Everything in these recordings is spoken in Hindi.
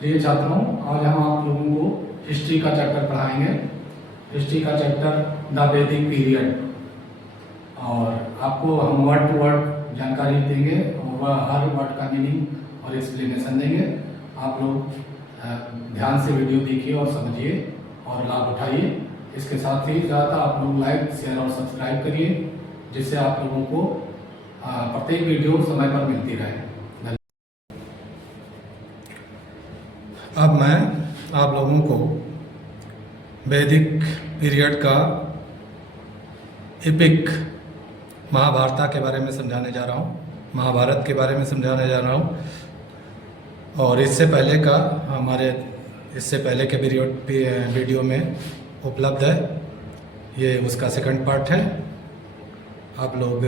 प्रिय छात्रों, आज हम आप लोगों को हिस्ट्री का चैप्टर पढ़ाएंगे। हिस्ट्री का चैप्टर द वैदिक पीरियड, और आपको हम वर्ड टू वर्ड जानकारी देंगे और वह हर वर्ड का मीनिंग और एक्सप्लेनेशन देंगे। आप लोग ध्यान से वीडियो देखिए और समझिए और लाभ उठाइए। इसके साथ ही ज़्यादा आप लोग लाइक, शेयर और सब्सक्राइब करिए, जिससे आप लोगों को प्रत्येक वीडियो समय पर मिलती रहे। अब मैं आप लोगों को वैदिक पीरियड का एपिक महाभारत के बारे में समझाने जा रहा हूँ, महाभारत के बारे में समझाने जा रहा हूँ। और इससे पहले के वीडियो में उपलब्ध है, ये उसका सेकंड पार्ट है, आप लोग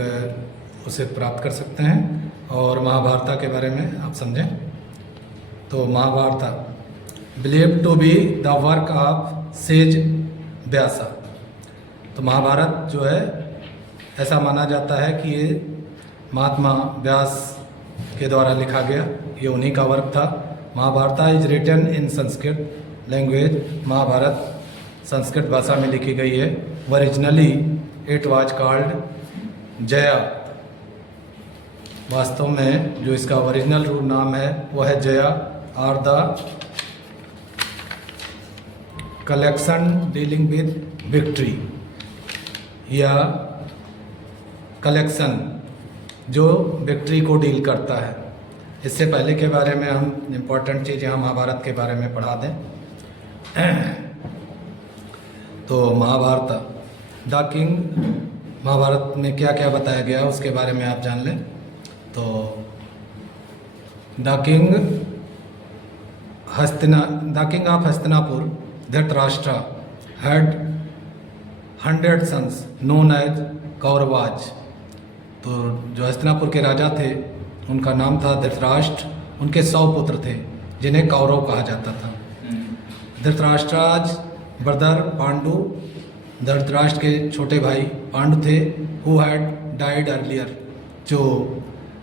उसे प्राप्त कर सकते हैं और महाभारत के बारे में आप समझें। तो Mahabharata believe to be the work of sage Vyasa. तो महाभारत जो है ऐसा माना जाता है कि ये महात्मा व्यास के द्वारा लिखा गया, ये उन्हीं का वर्क था। Mahabharata is written in Sanskrit language. Mahabharata Sanskrit भाषा में लिखी गई है। Originally it was called Jaya. वास्तव में जो इसका ओरिजिनल रूप नाम है वो है जया और the collection dealing with victory, या कलेक्शन जो विक्ट्री को डील करता है। इससे पहले के बारे में हम इम्पोर्टेंट चीज़ें हम महाभारत के बारे में पढ़ा दें। तो महाभारत द किंग, महाभारत में क्या क्या बताया गया उसके बारे में आप जान लें। तो the king of Hastinapur Dhritarashtra had 100 sons known as Kauravas. तो जो हस्तिनापुर के राजा थे उनका नाम था धृतराष्ट्र। उनके 100 पुत्र थे जिन्हें कौरव कहा जाता था। धृतराष्ट्राज ब्रदर पांडु, धृतराष्ट्र के छोटे भाई पांडु थे, हु हैड डाइड अर्लियर, जो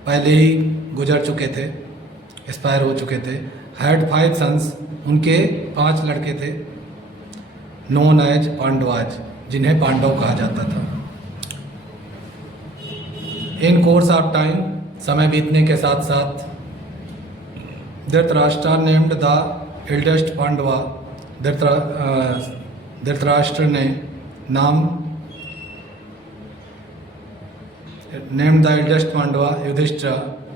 पहले ही गुजर चुके थे, एक्सपायर हो चुके थे। हैड 5 sons, उनके 5 लड़के थे, नोन एज पांडवाज, जिन्हें पांडव कहा जाता था। इन कोर्स ऑफ टाइम, समय बीतने के साथ साथ, धृतराष्ट्र नेम्ड द एल्डेस्ट पांडवा, धृतराष्ट्र ने named the eldest Pandava Yudhishthir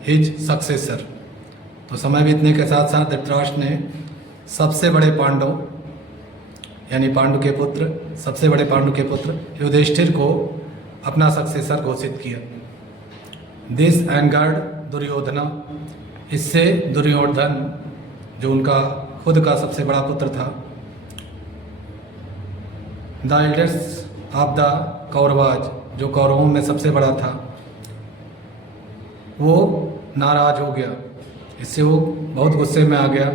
his successor. तो समय बीतने के साथ साथ धृतराष्ट्र ने सबसे बड़े पांडव यानी सबसे बड़े पांडु के पुत्र युधिष्ठिर को अपना सक्सेसर घोषित किया। दिस एंगर्ड दुर्योधना, इससे दुर्योधन जो उनका खुद का सबसे बड़ा पुत्र था, the eldest of the Kauravas, जो कौरवों में सबसे बड़ा था, वो नाराज हो गया। इससे वो बहुत गुस्से में आ गया।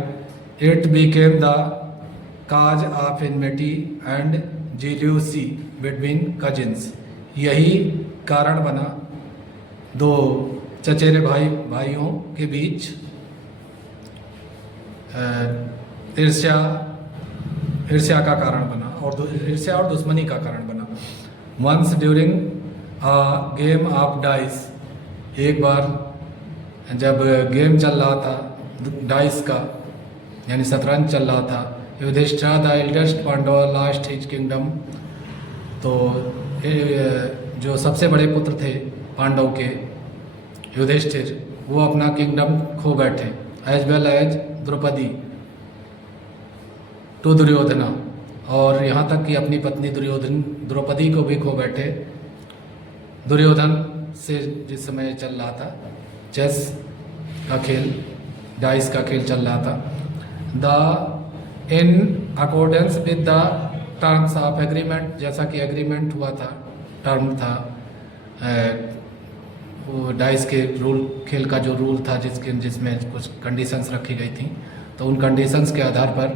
It became the cause of enmity and jealousy between cousins, यही कारण बना दो चचेरे भाइयों के बीच ईर्ष्या का कारण बना, और ईर्ष्या और दुश्मनी का कारण बना। Once during a game of dice, एक बार जब गेम चल रहा था डाइस का, यानी शतरंज चल रहा था, Yudhishthira the eldest Pandava last his kingdom. तो जो सबसे बड़े पुत्र थे पांडव के, युधिष्ठिर, वो अपना किंगडम खो बैठे, as well as Draupadi to Duryodhana, और यहाँ तक कि अपनी पत्नी द्रौपदी को भी खो बैठे। दुर्योधन से जिस समय चल रहा था चेस का खेल, डाइस का खेल चल रहा था। इन accordance with the terms of agreement, जैसा कि एग्रीमेंट हुआ था, टर्म था, वो डाइस के रूल, खेल का जो रूल था जिसमें कुछ कंडीशंस रखी गई थी, तो उन कंडीशंस के आधार पर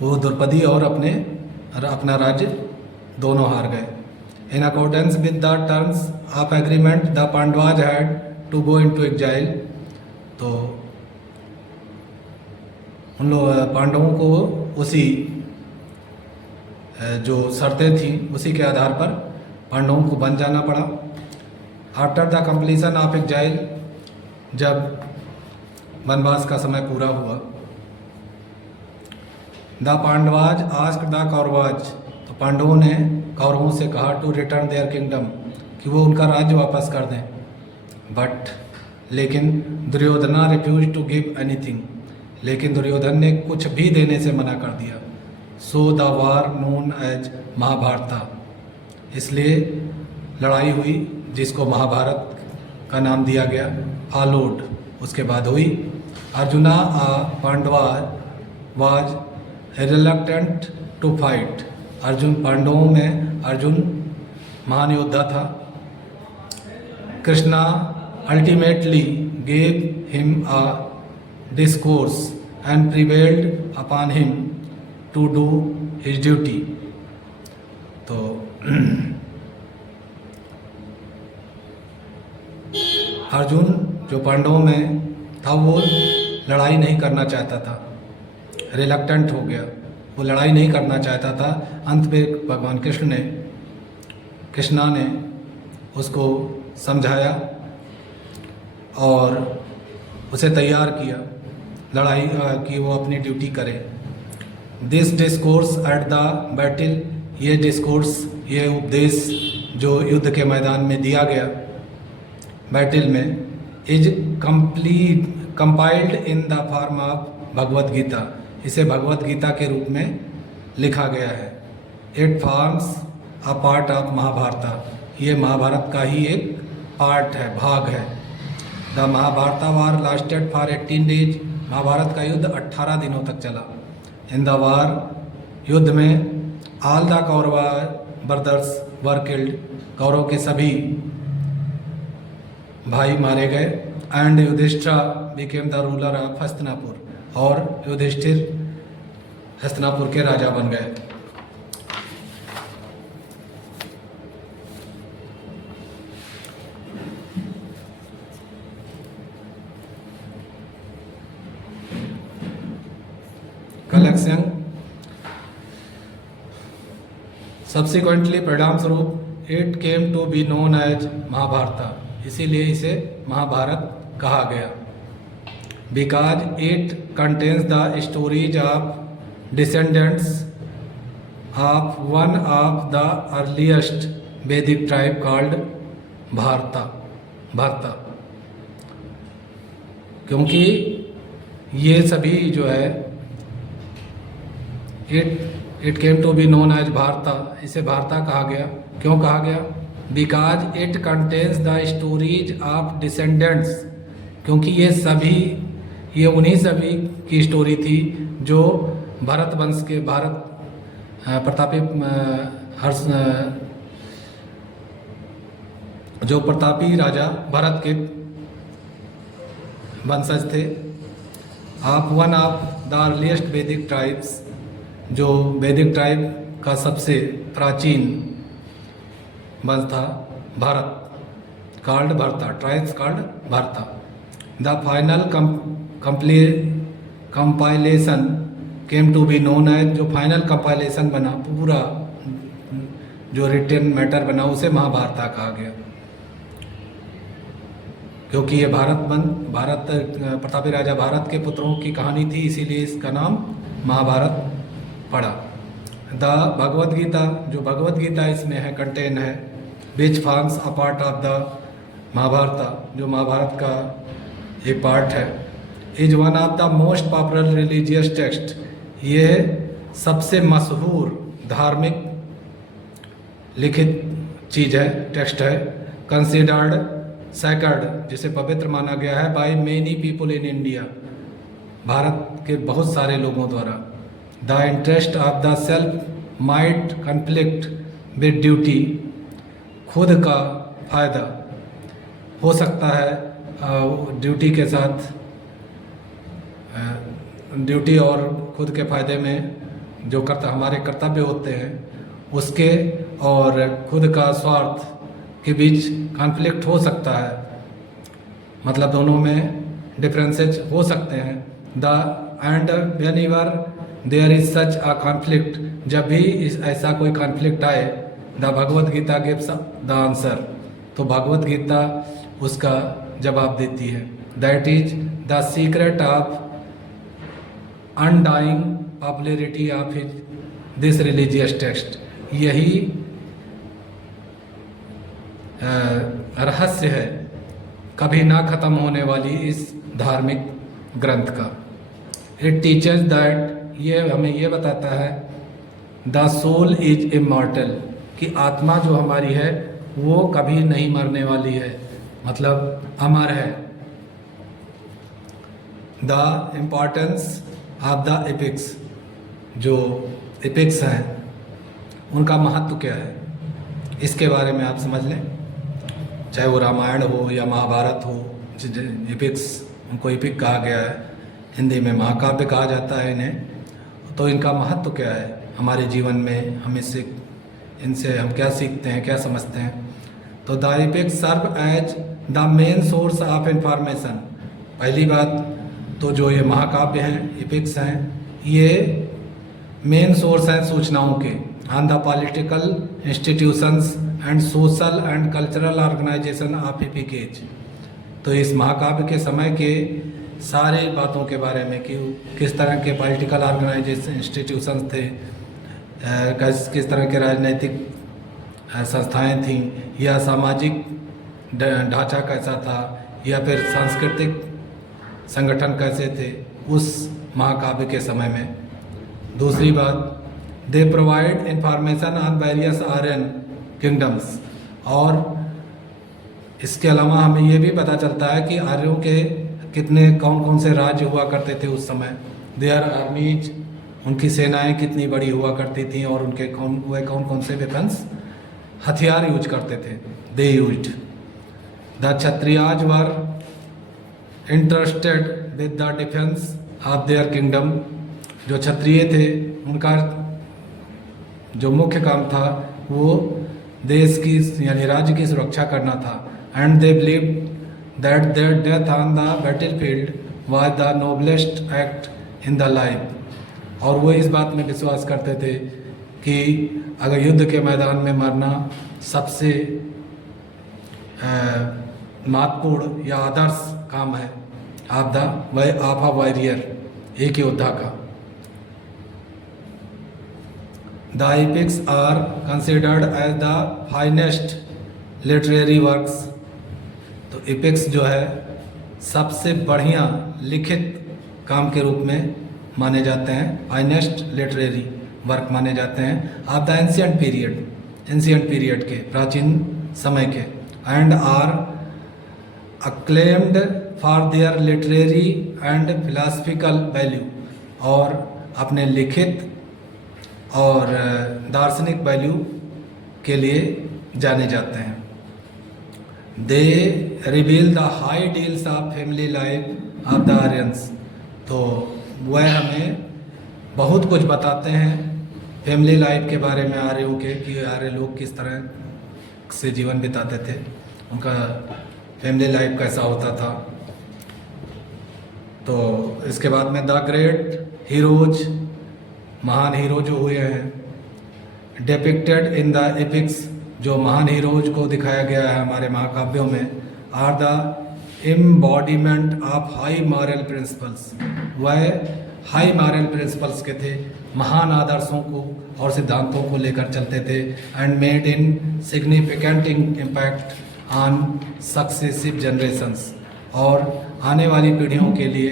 वो द्रौपदी और अपना राज्य दोनों हार गए। In accordance with the terms of agreement the Pandavas had to go into exile. तो उन लोग पांडवों को उसी जो शर्तें थी उसी के आधार पर पांडवों को बन जाना पड़ा। After the completion of exile, जब वनवास का समय पूरा हुआ, the Pandavas asked the Kauravas, तो पांडवों ने कौरवों से कहा टू रिटर्न देयर किंगडम, कि वो उनका राज्य वापस कर दें। बट लेकिन Duryodhana refuse to give anything, लेकिन दुर्योधन ने कुछ भी देने से मना कर दिया। So the war known as Mahabharata, इसलिए लड़ाई हुई जिसको महाभारत का नाम दिया गया। फॉलोड, उसके बाद हुई। Arjuna Pandava was reluctant to fight, Arjun, पांडवों में अर्जुन महान योद्धा था। Krishna ultimately gave him a discourse and prevailed upon him to do his duty. तो अर्जुन जो पांडवों में था वो लड़ाई नहीं करना चाहता था, रिलक्टेंट हो गया, वो लड़ाई नहीं करना चाहता था। अंत में भगवान कृष्णा ने उसको समझाया और उसे तैयार किया लड़ाई कि वो अपनी ड्यूटी करे। This discourse at the battle, ये डिस्कोर्स, ये उपदेश जो युद्ध के मैदान में दिया गया बैटल में, is compiled in the form of Bhagavad Gita, इसे भगवद गीता के रूप में लिखा गया है। It forms a part of Mahabharata, ये महाभारत का ही एक पार्ट है, भाग है। The Mahabharata war lasted for 18 days, Mahabharat का युद्ध 18 दिनों तक चला। इन द वार, युद्ध में, all the Kaurava brothers were killed, Kaurava के सभी भाई मारे गए। And Yudhishthira became the ruler of Hastinapur, और युधिष्ठिर हस्तिनापुर के राजा बन गए। कलेक्शन, सब्सिक्वेंटली, परिणाम स्वरूप, it came to be known as Mahabharata, इसीलिए इसे महाभारत कहा गया। Because it contains the stories of descendants of one of the earliest Vedic tribe called Bharata, क्योंकि ये सभी जो है it came to be known as Bharata, इसे भारता कहा गया। क्यों कहा गया? Because it contains the stories of descendants, क्योंकि ये उन्हीं सभी की स्टोरी थी जो भारत वंश के, प्रतापी हर्ष, जो प्रतापी राजा भरत के वंशज थे। Of one of the earliest Vedic tribes, जो वैदिक ट्राइब का सबसे प्राचीन वंश था Bharat, called Bharata, tribes called Bharata. The final compilation came to be known as, जो फाइनल कंपाइलेशन बना, पूरा जो रिटन मैटर बना, उसे महाभारता कहा गया। क्योंकि ये भारत प्रतापी राजा भारत के पुत्रों की कहानी थी, इसीलिए इसका नाम महाभारत पड़ा। द भगवद गीता, जो भगवद गीता इसमें है, कंटेन है, which forms a part of the Mahabharata, जो महाभारत का एक पार्ट है। Is one of the most popular religious text, ये सबसे मशहूर धार्मिक लिखित चीज़ है, टेक्स्ट है। कंसिडर्ड सैक्रेड, जिसे पवित्र माना गया है, by many people in India, Bharat के बहुत सारे लोगों द्वारा। The interest of the self might conflict with duty, खुद का फायदा हो सकता है ड्यूटी के साथ, ड्यूटी और खुद के फायदे में जो हमारे कर्तव्य होते हैं उसके और खुद का स्वार्थ के बीच कॉन्फ्लिक्ट हो सकता है, मतलब दोनों में डिफरेंसेस हो सकते हैं। And whenever there is such a conflict, जब भी ऐसा कोई कॉन्फ्लिक्ट आए, the Bhagavad Gita gives the answer, तो भगवद गीता उसका जवाब देती है। That is the secret of undying popularity of this religious text, यही रहस्य है कभी ना खत्म होने वाली इस धार्मिक ग्रंथ का। इट टीचर्स दैट, ये हमें ये बताता है, द सोल इज इमॉर्टल, कि आत्मा जो हमारी है वो कभी नहीं मरने वाली है, मतलब अमर है। The importance of the epics, जो एपिक्स हैं उनका महत्व क्या है, इसके बारे में आप समझ लें। चाहे वो रामायण हो या महाभारत हो, एपिक्स, उनको एपिक कहा गया है, हिंदी में महाकाव्य कहा जाता है इन्हें। तो इनका महत्व क्या है हमारे जीवन में, हम इनसे हम क्या सीखते हैं, क्या समझते हैं। तो the epics serve as the main source of information. पहली बात तो जो ये महाकाव्य हैं, एपिक्स हैं, ये मेन सोर्स हैं सूचनाओं के, on the political institutions and social and cultural organization of epic age. तो इस महाकाव्य के समय के सारे बातों के बारे में कि किस तरह के पॉलिटिकल ऑर्गेनाइजेशन इंस्टीट्यूशंस थे, किस तरह के राजनीतिक संस्थाएं थीं, या सामाजिक ढांचा कैसा था, या फिर सांस्कृतिक संगठन कैसे थे उस महाकाव्य के समय में। दूसरी बात, they provide information on various Aryan kingdoms, और इसके अलावा हमें ये भी पता चलता है कि आर्यों के कितने कौन कौन से राज्य हुआ करते थे उस समय, देयर आर्मीज, उनकी सेनाएं कितनी बड़ी हुआ करती थीं, और उनके कौन कौन से वेपन्स, हथियार यूज करते थे, they used. The Kshatriyas were interested with the defence of their kingdom, जो क्षत्रिय थे उनका जो मुख्य काम था वो देश की यानी राज्य की सुरक्षा करना था। And they believe that there death on the battlefield was the noblest act in the life, और वो इस बात में विश्वास करते थे कि अगर युद्ध के मैदान में मरना सबसे महत्वपूर्ण या आदर्श काम है ऑफ अ वॉरियर, एक योद्धा का। The epics are considered as the finest literary works, तो एपिक्स जो है सबसे बढ़िया लिखित काम के रूप में माने जाते हैं, फाइनेस्ट लिटरेरी वर्क माने जाते हैं ऑफ द एंशिएंट पीरियड के, प्राचीन समय के। And are acclaimed for their literary and philosophical value, और अपने लिखित और दार्शनिक वैल्यू के लिए जाने जाते हैं। They reveal the high deals of family life of the Aryans, तो वह हमें बहुत कुछ बताते हैं फैमिली लाइफ के बारे में आर्यों के, कि आर्य लोग किस तरह से जीवन बिताते थे, उनका फैमिली लाइफ कैसा होता था। तो इसके बाद में द ग्रेट हीरोज, महान हीरो जो हुए हैं, डिपिक्टेड इन द एपिक्स, जो महान हीरोज को दिखाया गया है हमारे महाकाव्यों में, are the embodiment of high moral principles, वह हाई मॉरल प्रिंसिपल्स के थे, महान आदर्शों को और सिद्धांतों को लेकर चलते थे। And made in significant impact on successive generations, और आने वाली पीढ़ियों के लिए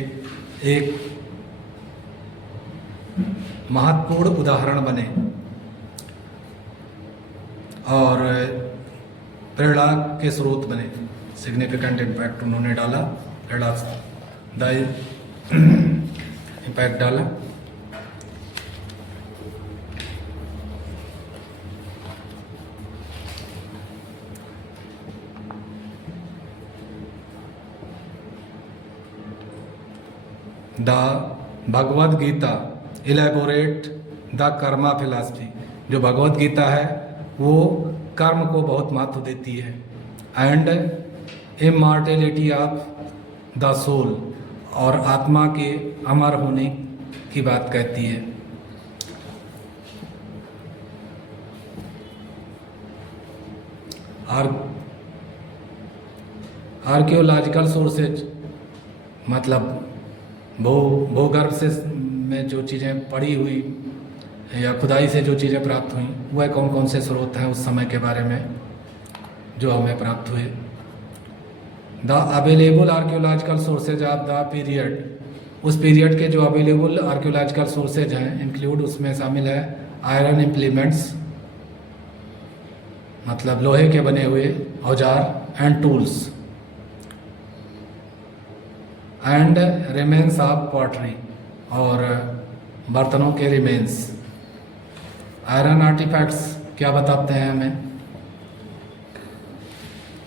एक महत्वपूर्ण उदाहरण बने और प्रेरणा के स्रोत बने। सिग्निफिकेंट इम्पैक्ट उन्होंने डाला, प्रेरणा द इम्पैक्ट डाला। The Bhagavad Gita elaborate the karma philosophy, जो भगवद गीता है वो कर्म को बहुत महत्व देती है। And immortality of the soul, और आत्मा के अमर होने की बात कहती है। आर्कियोलॉजिकल सोर्सेज मतलब भूगर्भ से में जो चीज़ें पड़ी हुई या खुदाई से जो चीज़ें प्राप्त हुई, वह कौन कौन से स्रोत हैं उस समय के बारे में जो हमें प्राप्त हुए। The available archaeological sources of the period, उस पीरियड के जो अवेलेबल आर्कियोलॉजिकल सोर्सेज हैं इंक्लूड, उसमें शामिल है आयरन इम्प्लीमेंट्स मतलब लोहे के बने हुए औजार, and tools, and remains of pottery, और बर्तनों के रिमेन्स। आयरन आर्टिफैक्ट्स क्या बताते हैं हमें,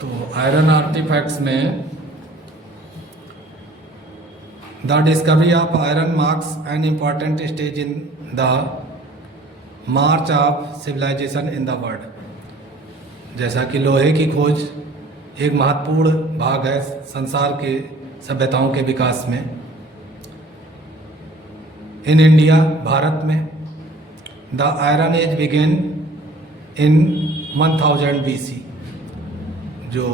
तो आयरन आर्टिफैक्ट्स में the discovery of iron marks an important stage in the march of civilization in the world. जैसा कि लोहे की खोज एक महत्वपूर्ण भाग है संसार के सभ्यताओं के विकास में। इन इंडिया, भारत में, the iron age began in 1000 BC, जो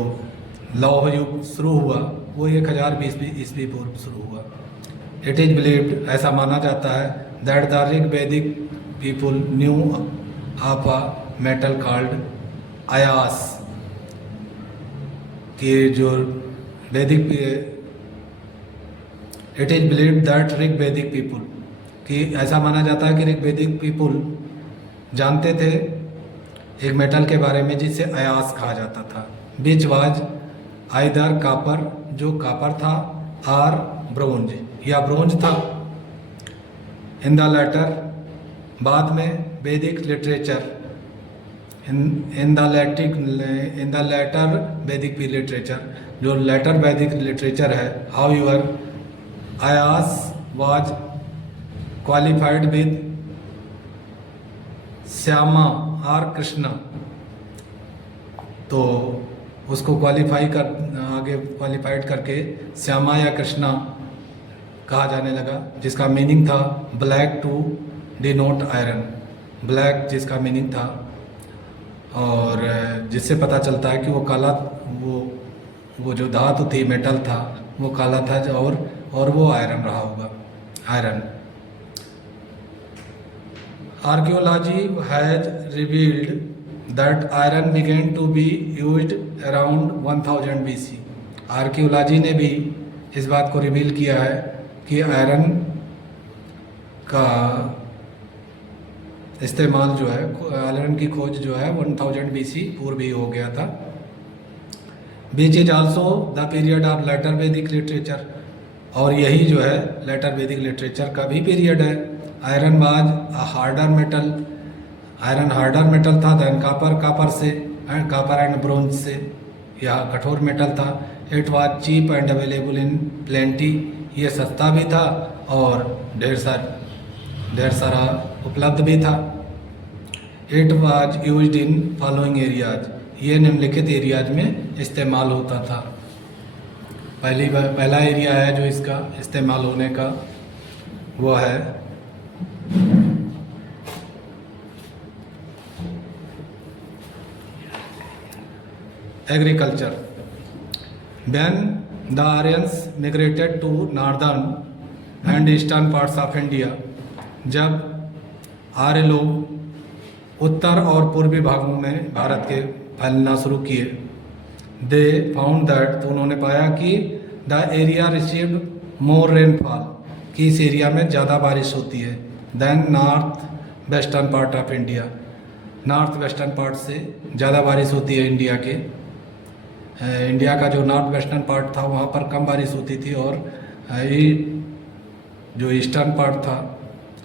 लौह युग शुरू हुआ वो 1000 ईस्वी पूर्व शुरू हुआ। इट इज बिलीव्ड, ऐसा माना जाता है, दैट द ऋग वैदिक people new of a metal called Ayaz, कि जो वैदिक, it is believed that Rig वैदिक पीपुल, कि ऐसा माना जाता है कि ऋग वैदिक पीपुल जानते थे एक मेटल के बारे में जिसे अयास कहा जाता था, विच वाज आइदर कापर, जो कापर था, और ब्रोंज, या ब्रोंज था। इन द लेटर, बाद में Vedic literature, in the later Vedic literature, जो लेटर वैदिक लिटरेचर है, how your ayas was qualified with shyama और कृष्णा, तो उसको आगे क्वालिफाइड करके श्यामा या कृष्णा कहा जाने लगा, जिसका मीनिंग था black to denote iron, black जिसका मीनिंग था, और जिससे पता चलता है कि वो काला, वो जो धातु थी, मेटल था, वो काला था, और वो आयरन रहा होगा, iron. Archaeology has revealed that iron began to be used around 1000 BC। Archaeology ने भी इस बात को रिवील किया है कि आयरन का इस्तेमाल जो है, आयरन की खोज जो है 1000 BC पूर्व ही हो गया था। बीच is also the period of later Vedic literature, और यही जो है लेटर वैदिक लिटरेचर का भी पीरियड है। Iron was a harder metal, iron harder metal था than copper, copper and bronze से यह कठोर मेटल था। It was cheap and available in plenty, ये सस्ता भी था और ढेर सारा उपलब्ध भी था। It was used in following areas, ये निम्नलिखित एरियाज में इस्तेमाल होता था। पहला एरिया है जो इसका इस्तेमाल होने का, वो है agriculture. When the Aryans migrated to northern and eastern parts of India, जब आर्य लोग उत्तर और पूर्वी भागों में भारत के फैलना शुरू किए, दे फाउंड दैट, तो उन्होंने पाया कि the area received more rainfall, कि इस एरिया में ज़्यादा बारिश होती है, than north western part of India, north western part से ज़्यादा बारिश होती है इंडिया के। इंडिया का जो नॉर्थ वेस्टर्न पार्ट था वहाँ पर कम बारिश होती थी, और जो ईस्टर्न पार्ट था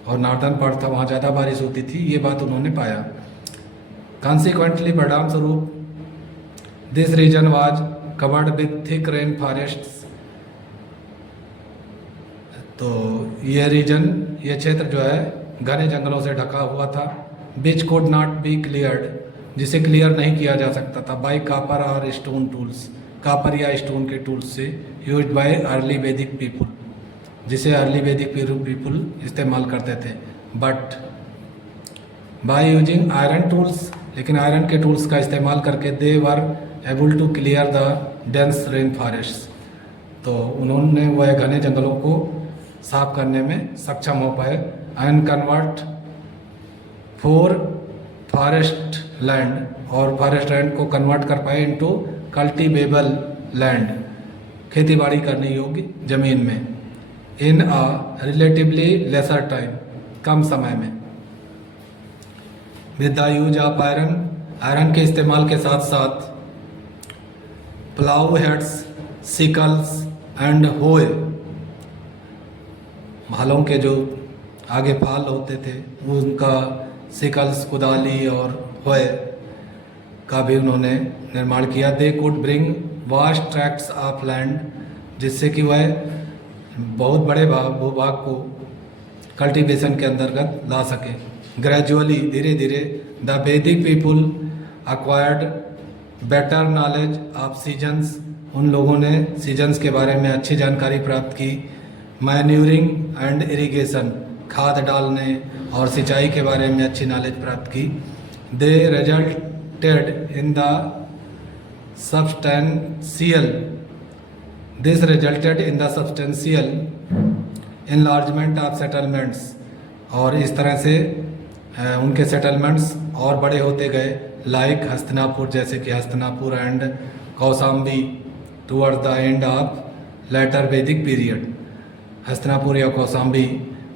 और नॉर्दर्न पार्ट था वहाँ ज़्यादा बारिश होती थी। ये बात उन्होंने पाया। कॉन्सिक्वेंटली, परिणाम स्वरूप, this region was covered with thick rain forests, तो ये रीजन, ये क्षेत्र जो है घने जंगलों से ढका हुआ था। Which could not be cleared, जिसे क्लियर नहीं किया जा सकता था, बाय कापर और स्टोन टूल्स, कापर या स्टोन के टूल्स से, used by early Vedic people, जिसे अर्ली वैदिक पीपल इस्तेमाल करते थे। But by using iron tools, लेकिन आयरन के टूल्स का इस्तेमाल करके they were able to clear the dense rain forest, तो उन्होंने वह घने जंगलों को साफ करने में सक्षम हो पाए। And convert four forest land, और फॉरेस्ट लैंड को कन्वर्ट कर पाए इनटू कल्टीवेबल लैंड, खेती बाड़ी करने योग्य जमीन में, इन अ रिलेटिवली लेसर टाइम, कम समय में। With the use of iron, iron के इस्तेमाल के साथ साथ प्लाउ हेड्स, सिकल्स एंड होए, हलों के जो आगे फाल होते थे उनका सिकल्स, कुदाली और होए का भी उन्होंने निर्माण किया। They could bring vast tracts of land, जिससे कि वह बहुत बड़े भूभाग को कल्टीवेशन के अंतर्गत ला सके। ग्रेजुअली, धीरे धीरे, द वैदिक people acquired better knowledge of seasons, उन लोगों ने सीजन्स के बारे में अच्छी जानकारी प्राप्त की। मैन्यूरिंग एंड इरिगेशन, खाद डालने और सिंचाई के बारे में अच्छी नॉलेज प्राप्त की। They resulted in the substantial, this resulted in the substantial enlargement of settlements, और इस तरह से उनके सेटलमेंट्स और बड़े होते गए, लाइक हस्तिनापुर, जैसे कि Hastinapur and Kaushambi, toward the end of later Vedic period. Hastinapur या कौसाम्बी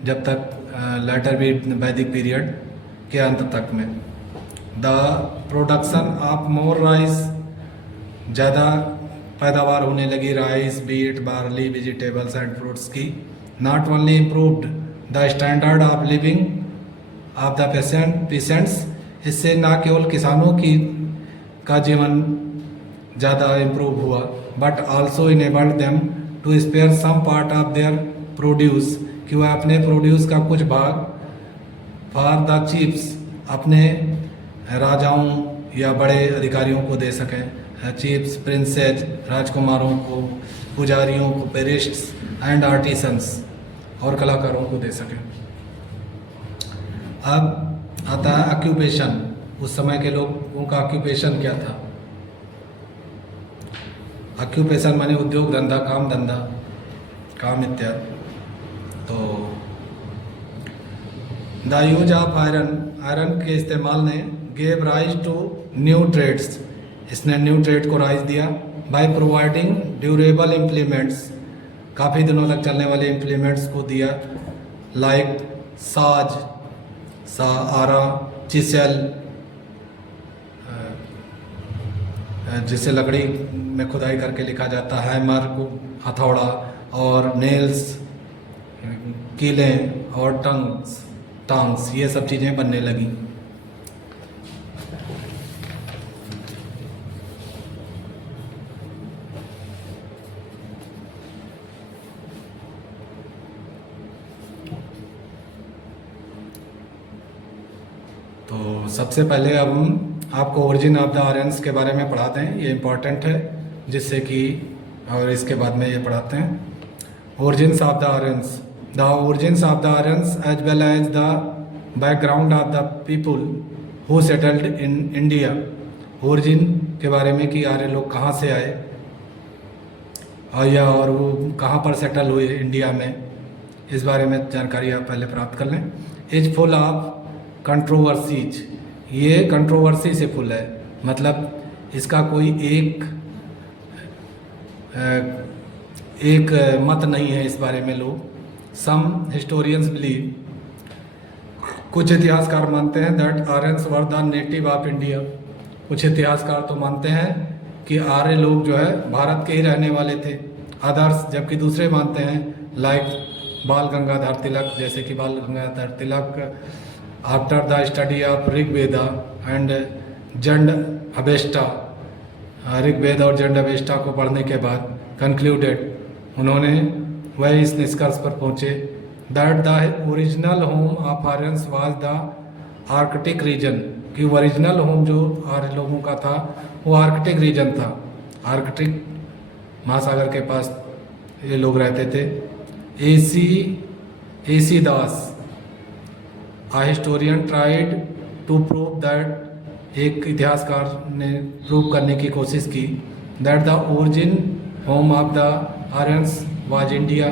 जब तक लेटर वैदिक पीरियड के अंत तक में। The production of more rice, ज़्यादा पैदावार होने लगी rice, beet, barley, vegetables and fruits की। Not only improved the standard of living of the patients, इससे न केवल किसानों की का जीवन ज़्यादा इम्प्रूव हुआ, but also enabled them to spare some part of their produce, कि वह अपने प्रोड्यूस का कुछ भाग फॉर द चीफ्स, अपने राजाओं या बड़े अधिकारियों को दे सकें। चीफ्स, प्रिंसेज, राजकुमारों को, पुजारियों को, पेरिस्ट्स एंड आर्टिसंस, और कलाकारों को दे सकें। अब आता है ऑक्यूपेशन, उस समय के लोगों का ऑक्यूपेशन क्या था। ऑक्यूपेशन माने उद्योग धंधा, काम धंधा, काम इत्यादि। तो the use of iron, iron के इस्तेमाल ने gave rise to new trades, इसने न्यू ट्रेड को राइज दिया। बाय प्रोवाइडिंग ड्यूरेबल इम्प्लीमेंट्स, काफ़ी दिनों तक चलने वाले इम्प्लीमेंट्स को दिया, लाइक साज, आरा, चिसेल, जिसे लकड़ी में खुदाई करके लिखा जाता है, हैमर को हथौड़ा, और नेल्स, कीलें और टांग्स, ये सब चीज़ें बनने लगी। तो सबसे पहले अब हम आपको ओरिजिन ऑफ द आयरन्स के बारे में पढ़ाते हैं, ये इम्पॉर्टेंट है, जिससे कि और इसके बाद में ये पढ़ाते हैं origins of the irons. The origins of the irons as well as the background of the people who settled in India, origin के बारे में कि आर्य लोग कहाँ से आए और वो कहाँ पर सेटल हुए इंडिया में, इस बारे में जानकारी आप पहले प्राप्त कर लें। इज फुल ऑफ कंट्रोवर्सीज, ये कंट्रोवर्सी से फुल है, मतलब इसका कोई एक मत नहीं है इस बारे में लोग। सम हिस्टोरियंस बिलीव, कुछ इतिहासकार मानते हैं that Aryans were the native of India, कुछ इतिहासकार तो मानते हैं कि आर्य लोग जो है भारत के ही रहने वाले थे। अदर्स, जबकि दूसरे मानते हैं लाइक बाल गंगाधर तिलक, जैसे कि Bal Gangadhar Tilak after the study of Rigveda and Zend Avesta, Rigveda और जंड अवेस्टा को पढ़ने के बाद कंक्लूडेड, उन्होंने वह इस निष्कर्ष पर पहुँचे that the original home of Aryans was the Arctic region, कि ओरिजिनल होम जो आर्य लोगों का था वो आर्कटिक रीजन था। आर्कटिक महासागर के पास ये लोग रहते थे। AC Das, a historian tried to prove that, एक इतिहासकार ने प्रूव करने की कोशिश की, that the origin home of the Aryans was India,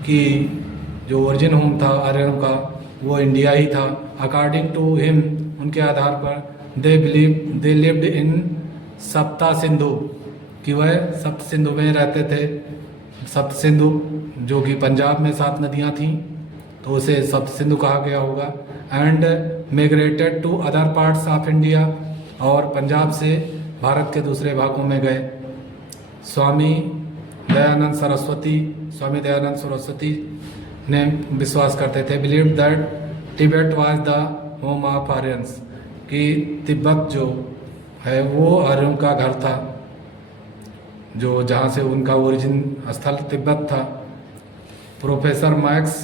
कि जो ओरिजिन होम था आर्यन का वो इंडिया ही था। अकॉर्डिंग टू हिम, उनके आधार पर, दे लिव्ड इन सप्ता सिंधु, कि वह सप्त सिंधु में रहते थे। सप्त सिंधु जो कि पंजाब में 7 नदियाँ थीं, तो उसे सप्त सिंधु कहा गया होगा। And migrated to other parts of India, और पंजाब से भारत के दूसरे भागों में गए। स्वामी दयानंद सरस्वती ने विश्वास करते थे, believe that Tibet was the home of Aryans, कि तिब्बत जो है वो आर्यों का घर था, जो जहाँ से उनका ओरिजिन स्थल तिब्बत था। Professor Max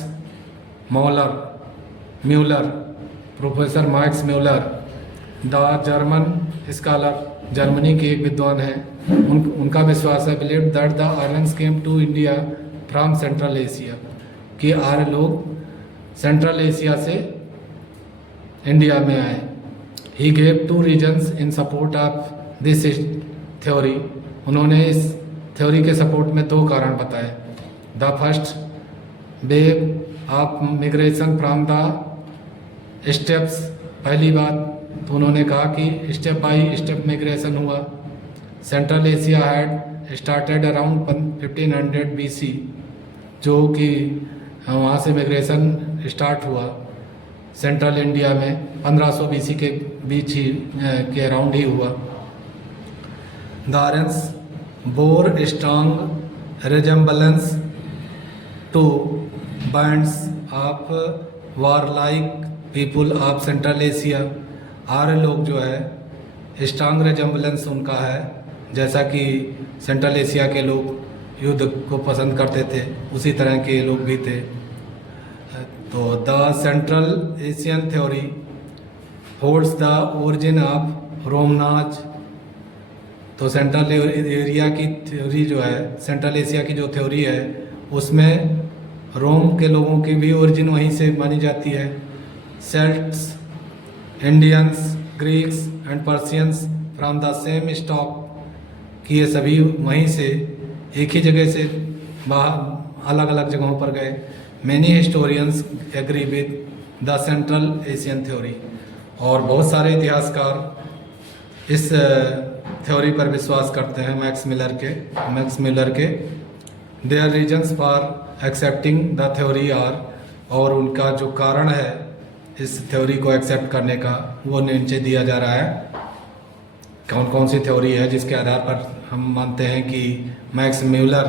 Muller the German scholar, Germany के एक विद्वान हैं, उनका विश्वास है, believe that the Aryans came to India from Central Asia, कि आर्य लोग सेंट्रल एशिया से इंडिया में आए। He gave 2 reasons in support of this theory, उन्होंने इस थ्योरी के सपोर्ट में 2 कारण बताए। The first, way of migration from the steppes, पहली बात तो उन्होंने कहा कि स्टेप बाई स्टेप मिग्रेशन हुआ। Central Asia had started around 1500 BC, जो कि वहाँ से मिग्रेशन स्टार्ट हुआ सेंट्रल इंडिया में 1500 BC के बीच ही के अराउंड ही हुआ। The Aryans bore strong resemblance to bands of warlike people of Central Asia, Arya लोग जो है स्ट्रांग रिजेम्बलेंस उनका है, जैसा कि सेंट्रल एशिया के लोग युद्ध को पसंद करते थे, उसी तरह के लोग भी थे। तो the Central Asian theory holds the origin of रोमनाज, तो सेंट्रल एरिया की थ्योरी जो है, सेंट्रल एशिया की जो थ्योरी है, उसमें रोम के लोगों की भी ओरिजिन वहीं से मानी जाती है। Celts, Indians, Greeks and Persians from the same stock, कि ये सभी वहीं से एक ही जगह से बाहर अलग अलग जगहों पर गए। Many historians agree with the Central Asian theory, और बहुत सारे इतिहासकार इस थ्योरी पर विश्वास करते हैं मैक्स मिलर के। Their reasons for accepting the theory are, और उनका जो कारण है इस थ्योरी को एक्सेप्ट करने का वो नीचे दिया जा रहा है। कौन कौन सी थ्योरी है जिसके आधार पर हम मानते हैं कि मैक्स म्यूलर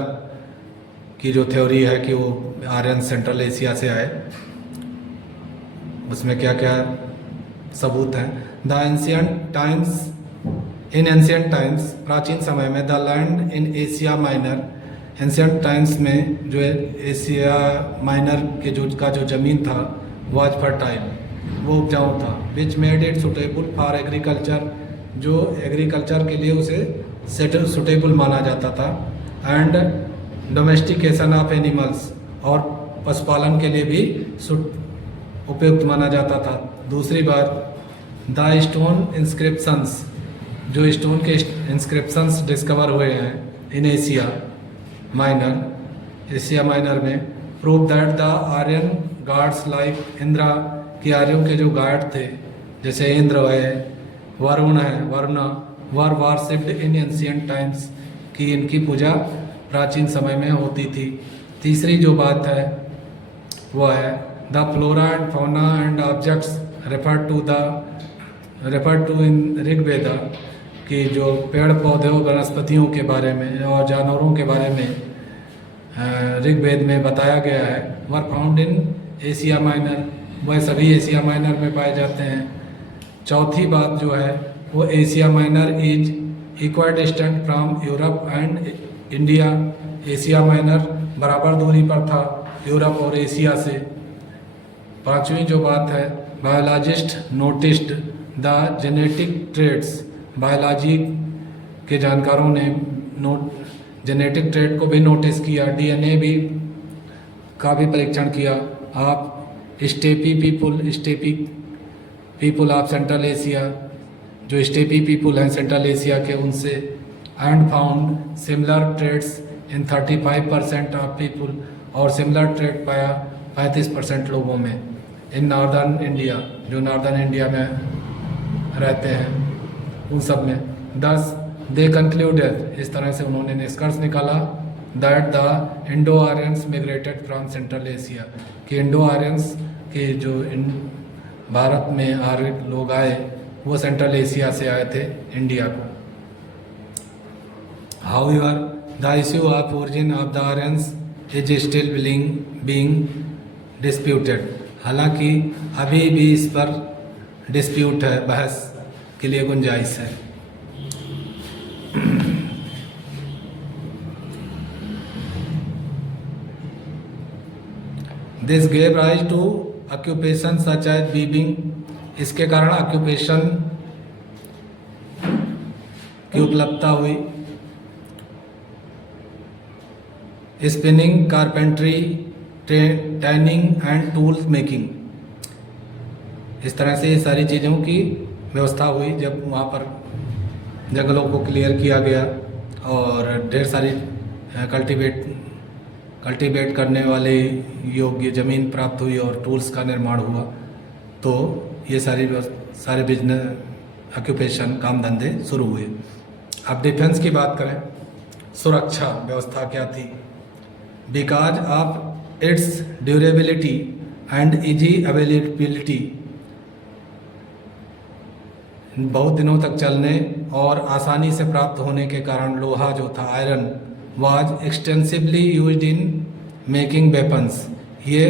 की जो थ्योरी है कि वो आर्यन सेंट्रल एशिया से आए, उसमें क्या क्या सबूत हैं। The ancient times, in ancient times, प्राचीन समय में, the land in Asia minor, ancient times में जो एशिया माइनर के जो ज़मीन था वाज फर्टाइल, वो उपजाऊ था। Which made it suitable for agriculture, जो एग्रीकल्चर के लिए उसे सुटेबल माना जाता था। एंड डोमेस्टिकेशन ऑफ एनिमल्स, और पशुपालन के लिए भी उपयुक्त माना जाता था। दूसरी बात, द स्टोन इंस्क्रिप्शंस, जो स्टोन के इंस्क्रिप्शंस डिस्कवर हुए हैं इन एशिया माइनर में, prove that the Aryan gods like Indra, कि आर्यों के जो गॉड थे जैसे इंद्र है, Varuna were worshipped in ancient times, कि इनकी पूजा प्राचीन समय में होती थी। तीसरी जो बात है वो है the flora and fauna and objects refer to in Rigveda, कि जो पेड़ पौधे और वनस्पतियों के बारे में और जानवरों के बारे में ऋग्वेद में बताया गया है, were found in Asia minor, वह सभी एशिया माइनर में पाए जाते हैं। चौथी बात जो है वो Asia minor is equal distant from Europe and India, Asia minor बराबर दूरी पर था यूरोप और एशिया से। पांचवी जो बात है, biologist noticed the genetic traits, biology के जानकारों ने जेनेटिक ट्रेड को भी नोटिस किया, डीएनए भी का भी परीक्षण किया। आप steppe people of Central Asia, जो स्टेपी पीपुल हैं सेंट्रल एशिया के, उनसे and found similar traits in 35% of people, और सिमिलर ट्रेड पाया 35% लोगों में। इन नॉर्दर्न इंडिया, जो नॉर्दर्न इंडिया में रहते हैं उन सब में। दस दे कंक्लूडेड, इस तरह से उन्होंने निष्कर्ष निकाला, that the Indo Aryans migrated from Central Asia, कि इंडो आर्यंस के जो भारत में आर्य लोग आए वो सेंट्रल एशिया से आए थे इंडिया को। However the issue of origin of the Aryans is still being disputed, हालांकि अभी भी इस पर डिस्प्यूट है, बहस के लिए गुंजाइश है। This gave rise to occupation such as weaving, इसके कारण ऑक्यूपेशन की उपलब्धता हुई। Spinning, carpentry, tanning and tools making, इस तरह से ये सारी चीज़ों की व्यवस्था हुई जब वहाँ पर जंगलों को क्लियर किया गया और ढेर सारी कल्टीवेट करने वाले योग्य ज़मीन प्राप्त हुई और टूल्स का निर्माण हुआ, तो ये सारे बिजनेस ऑक्यूपेशन, काम धंधे शुरू हुए। अब डिफेंस की बात करें, सुरक्षा व्यवस्था क्या थी? Because of its durability and easy availability, बहुत दिनों तक चलने और आसानी से प्राप्त होने के कारण लोहा जो था, iron, was extensively used in making weapons, ये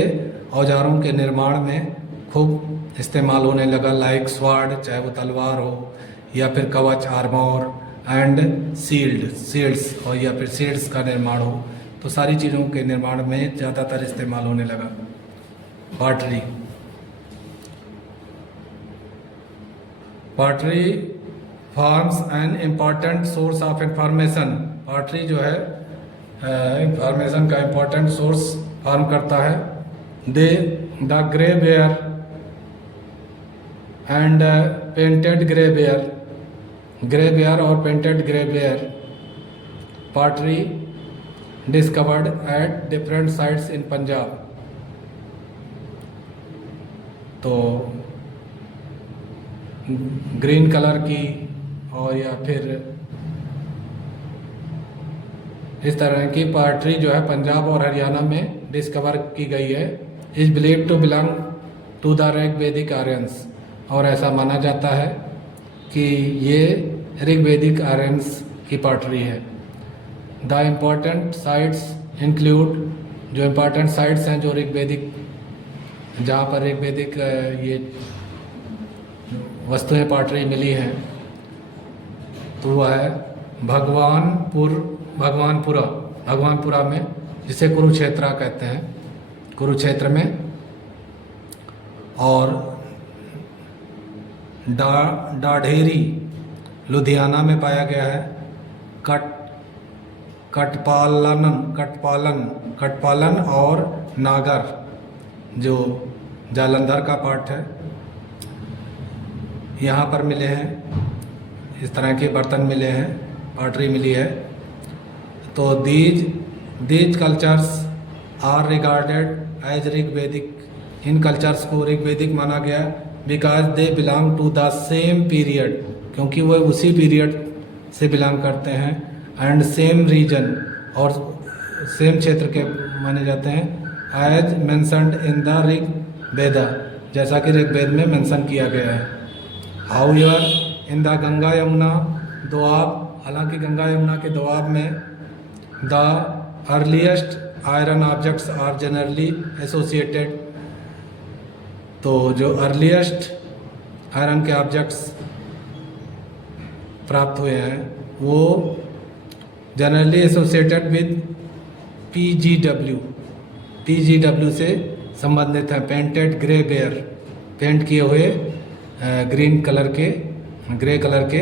औजारों के निर्माण में खूब इस्तेमाल होने लगा। लाइक स्वार्ड, चाहे वो तलवार हो या फिर कवच, आर्मोर एंड शील्ड्स, और या फिर शील्ड्स का निर्माण हो, तो सारी चीज़ों के निर्माण में ज़्यादातर इस्तेमाल होने लगा। Pottery forms an important source of information, pottery जो है इंफॉर्मेशन का इम्पॉर्टेंट सोर्स फॉर्म करता है। The grey ware and painted grey ware और painted grey ware pottery discovered at different sites in Punjab, तो ग्रीन कलर की और या फिर इस तरह की पॉटरी जो है पंजाब और हरियाणा में डिस्कवर की गई है। Is believe to belong to the Rigvedic Aryans, और ऐसा माना जाता है कि ये ऋग्वेदिक आर्यंस की पॉटरी है। द इम्पॉर्टेंट साइट्स इंक्लूड, जो इम्पॉर्टेंट साइट्स हैं जो ऋग्वेदिक, जहाँ पर ऋग्वेदिक ये वस्तुएं पॉटरी मिली हैं, तो वह है भगवानपुरा में, जिसे कुरुक्षेत्रा कहते हैं, कुरुक्षेत्र में, और डाढेरी लुधियाना में पाया गया है। कटपालन और नागर, जो जालंधर का पार्ट है, यहाँ पर मिले हैं। इस तरह के बर्तन मिले हैं, पॉटरी मिली है। तो these cultures are regarded as Rigvedic, इन कल्चर्स को ऋग्वेदिक माना गया because they belong to the same period, क्योंकि वो उसी पीरियड से बिलोंग करते हैं, एंड सेम रीजन, और सेम क्षेत्र के माने जाते हैं। As mentioned in the Rig Veda, जैसा कि ऋग्वेद में मेंशन किया गया है। However in the Ganga Yamuna doab, हालांकि गंगा यमुना के दोआब में the earliest iron objects are generally associated, तो जो अर्लीस्ट आयरन के ऑब्जेक्ट्स प्राप्त हुए हैं वो जनरली एसोसिएटेड विद पीजीडब्ल्यू से संबंधित हैं। पेंटेड ग्रे बेयर, पेंट किए हुए ग्रे कलर के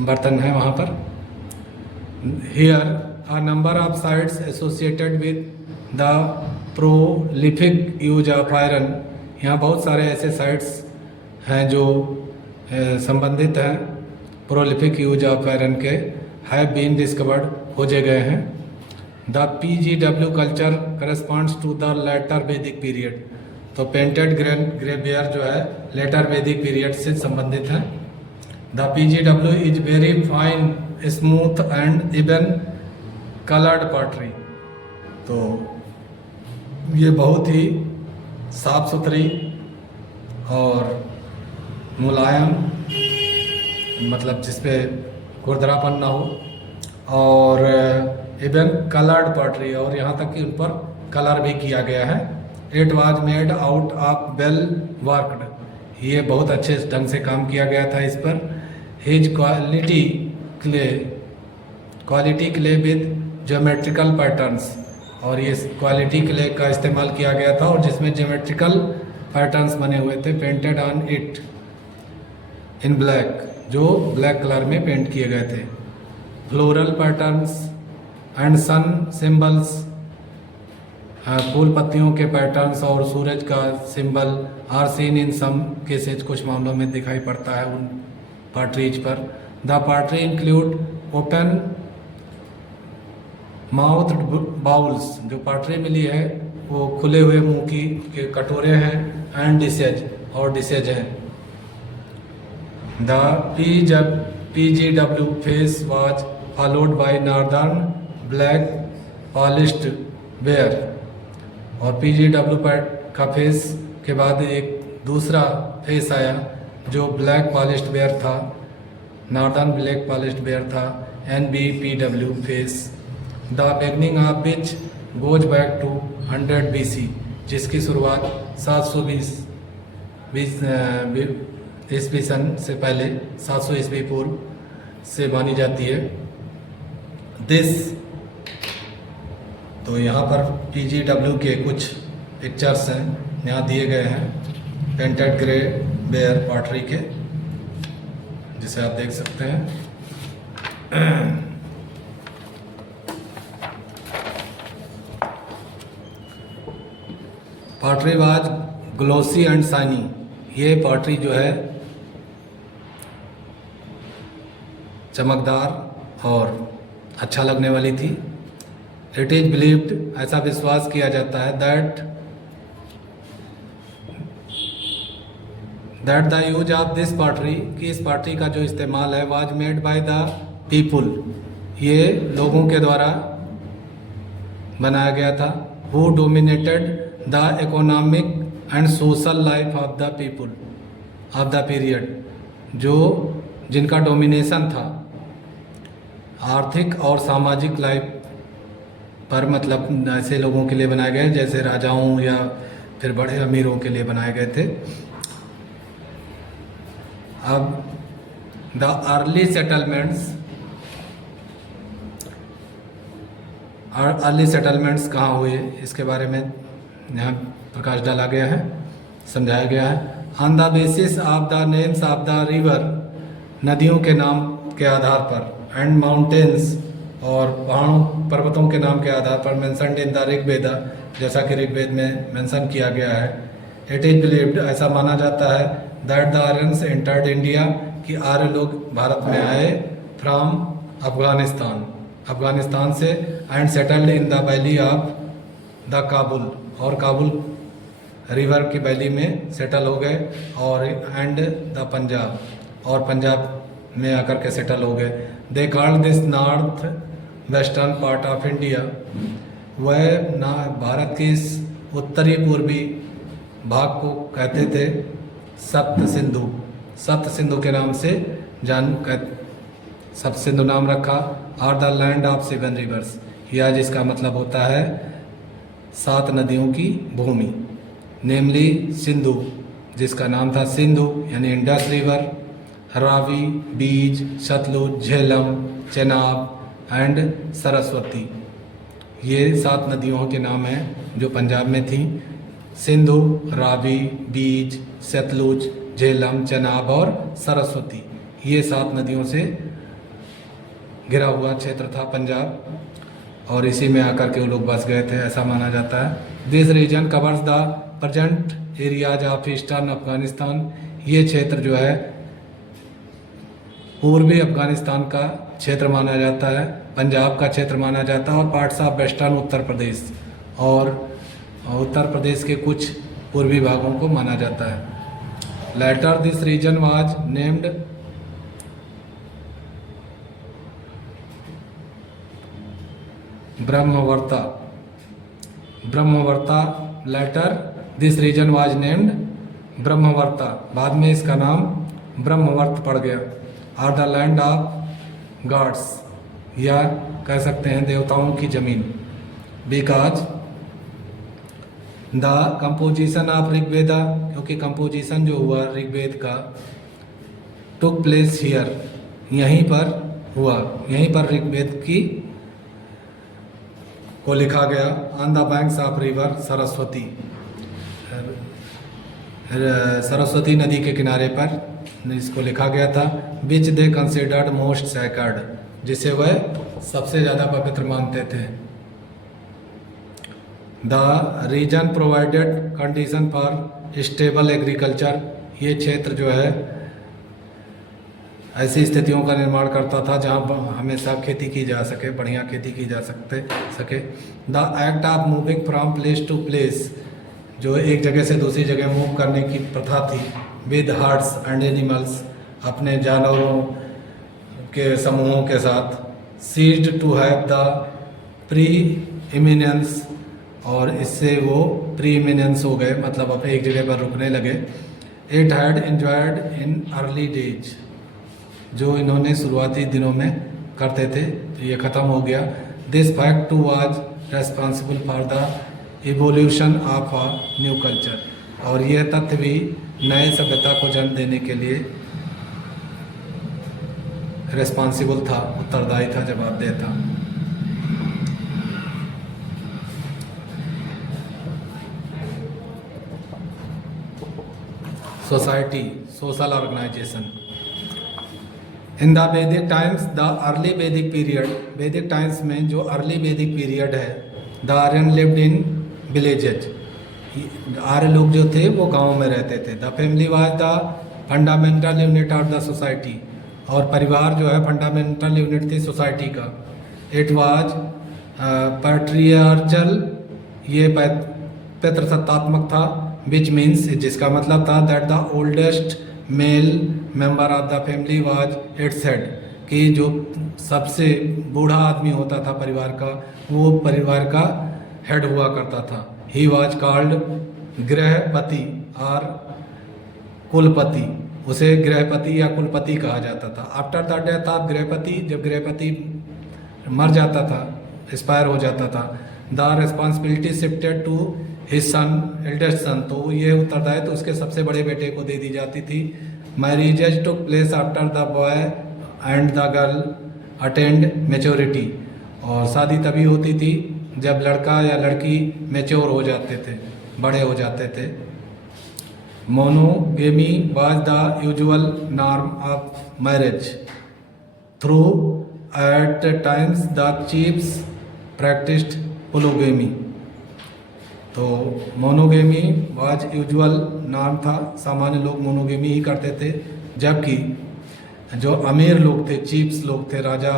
बर्तन हैं वहाँ पर। Here a number of sites associated with the prolific use of iron, यहाँ बहुत सारे ऐसे साइट्स हैं जो संबंधित हैं प्रोलिफिक यूज ऑफ आयरन के, हैव बीन डिस्कवर्ड, खोजे गए हैं। The PGW culture corresponds to the later Vedic period, तो पेंटेड ग्रेवियर जो है लेटर वैदिक पीरियड से संबंधित है। The PGW is very fine smooth and even coloured pottery, तो ये बहुत ही साफ सुथरी और मुलायम, मतलब जिसपे खुरदरापन ना हो, और इवन कलर्ड पॉटरी, और यहाँ तक कि उन पर कलर भी किया गया है। It was made out of well worked, ये बहुत अच्छे ढंग से काम किया गया था इस पर। His quality clay with geometrical patterns, और ये क्वालिटी क्ले का इस्तेमाल किया गया था और जिसमें ज्योमेट्रिकल पैटर्न्स बने हुए थे। Painted on it in black, जो ब्लैक कलर में पेंट किए गए थे। Floral patterns and sun symbols, फूल पत्तियों के पैटर्न्स और सूरज का symbol are seen in some cases, कुछ मामलों में दिखाई पड़ता है उन पॉटरीज पर। The pottery include open mouth bowls, जो पॉटरी मिली है वो खुले हुए मुंह की के कटोरे हैं, एंड डिशेज, और डिशेज हैं। The PGW face was followed by northern black polished ware, और PGW का फेस के बाद एक दूसरा फेस आया जो ब्लैक पॉलिश्ड वेयर था, नॉर्दर्न ब्लैक पॉलिश्ड वेयर था, NBPW phase. The beginning of which goes back to 100 BC, जिसकी शुरुआत 720 ईस्वी सन से पहले 700 ईस्वी पूर्व से मानी जाती है। दिस, तो यहाँ पर PGW के कुछ पिक्चर्स हैं यहाँ दिए गए हैं पेंटेड ग्रे वेयर पॉटरी के, जिसे आप देख सकते हैं। Pottery was glossy and shiny, ये पॉटरी जो है चमकदार और अच्छा लगने वाली थी। इट इज बिलीव्ड, ऐसा विश्वास किया जाता है that the use of this pottery, कि इस पॉटरी का जो इस्तेमाल है, was made by the people, ये लोगों के द्वारा बनाया गया था। Who dominated the economic and social life of the people of the period, जो जिनका डोमिनेशन था आर्थिक और सामाजिक लाइफ पर, मतलब ऐसे लोगों के लिए बनाए गए जैसे राजाओं या फिर बड़े अमीरों के लिए बनाए गए थे। अब द अर्ली सेटलमेंट्स कहाँ हुए, इसके बारे में यहाँ प्रकाश डाला गया है, समझाया गया है। On the basis of the names of the river, नदियों के नाम के आधार पर, एंड माउंटेन्स, और पहाड़ों पर्वतों के नाम के आधार पर, मेंशनड इन द ऋग्वेदा, जैसा कि ऋग्वेद में मेंशन किया गया है। इट इज बिलीव्ड, ऐसा माना जाता है, that the Aryans entered India, कि आर्य लोग भारत में आए, फ्रॉम अफगानिस्तान से, and settled in the valley of the Kabul, और काबुल रिवर की वैली में सेटल हो गए, और एंड द पंजाब, और पंजाब में आकर के सेटल हो गए। They called this north western part of India, वह ना भारत के इस उत्तरी पूर्वी भाग को कहते थे सप्त सिंधु के नाम से सप्त सिंधु नाम रखा। और द लैंड ऑफ 7 रिवर्स, या जिसका मतलब होता है 7 नदियों की भूमि, नेमली सिंधु, जिसका नाम था सिंधु यानी इंडस रिवर, रावी, बीज, सतलुज, झेलम, चेनाब एंड सरस्वती, ये 7 नदियों के नाम हैं जो पंजाब में थी। सिंधु, रावी, बीज, सतलुज, झेलम, चेनाब और सरस्वती, ये 7 नदियों से घिरा हुआ क्षेत्र था पंजाब, और इसी में आकर के वो लोग बस गए थे, ऐसा माना जाता है। This region covers the present areas of eastern Afghanistan. ये क्षेत्र जो है पूर्वी अफगानिस्तान का क्षेत्र माना जाता है, पंजाब का क्षेत्र माना जाता है, और parts of western Uttar Pradesh और उत्तर प्रदेश के कुछ पूर्वी भागों को माना जाता है। Later this region was named Brahmavarta. Brahmavarta later this region was named Brahmavarta. बाद में इसका नाम ब्रह्मवर्त पड़ गया। Or the land of gods, या कह सकते हैं देवताओं की जमीन। Because the composition of Rigveda, क्योंकि कंपोजिशन जो हुआ ऋग्वेद का, टुक प्लेस हियर, यहीं पर हुआ, यहीं पर ऋग्वेद की को लिखा गया। On the banks of river Saraswati, Saraswati नदी के किनारे पर इसको लिखा गया था। Which they considered most sacred, जिसे वह सबसे ज़्यादा पवित्र मानते थे। The region provided condition for stable agriculture, ये क्षेत्र जो है ऐसी स्थितियों का निर्माण करता था जहां हमेशा खेती की जा सके, बढ़िया खेती की जा सके। The act of moving from place to place, जो एक जगह से दूसरी जगह मूव करने की प्रथा थी। विद हर्ड्स एंड एनिमल्स, अपने जानवरों के समूहों के साथ। Ceased to have the preeminence, और इससे वो प्री इमिनेंस हो गए, मतलब अपने एक जगह पर रुकने लगे। It had enjoyed in early days, जो इन्होंने शुरुआती दिनों में करते थे, तो ये ख़त्म हो गया। This fact too was responsible for the evolution of a new culture, और यह तथ्य भी नए सभ्यता को जन्म देने के लिए रेस्पॉन्सिबल था, उत्तरदायी था, जवाबदेह था। Society, social organisation. In the Vedic times, the early Vedic period, Vedic times में जो अर्ली वैदिक पीरियड है, the Aryan lived in villages, Arya लोग जो थे वो गाँव में रहते थे। The family was the fundamental unit of the society, और परिवार जो है फंडामेंटल यूनिट थी सोसाइटी का। इट वाज पैट्रियार्चल, ये पितृसत्तात्मक था। विच मीन्स, जिसका मतलब था that the oldest male member of the family was its head, कि जो सबसे बूढ़ा आदमी होता था परिवार का, वो परिवार का हेड हुआ करता था। ही वाज कॉल्ड गृहपति और कुलपति, उसे गृहपति या कुलपति कहा जाता था। आफ्टर द डेथ ऑफ गृहपति, जब गृहपति मर जाता था, एक्सपायर हो जाता था, the responsibility shifted to his son, eldest son, तो ये उत्तरदायित्व तो उसके सबसे बड़े बेटे को दे दी जाती थी। Marriages took place after the boy and the girl attend maturity, और शादी तभी होती थी जब लड़का या लड़की मैच्योर हो जाते थे, बड़े हो जाते थे। Monogamy was the usual norm of marriage, through at times the chiefs practised polygamy, तो मोनोगेमी वाज यूजुअल नॉर्म था, सामान्य लोग मोनोगेमी ही करते थे, जबकि जो अमीर लोग थे, चीफ्स लोग थे, राजा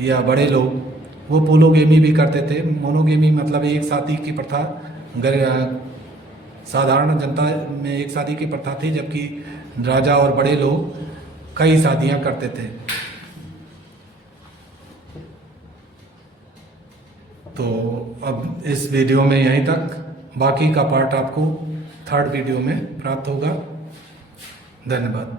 या बड़े लोग, वो पोलोगेमी भी करते थे। मोनोगेमी मतलब एक शादी की प्रथा, साधारण जनता में एक शादी की प्रथा थी, जबकि राजा और बड़े लोग कई शादियां करते थे। तो अब इस वीडियो में यहीं तक, बाकी का पार्ट आपको थर्ड वीडियो में प्राप्त होगा। धन्यवाद।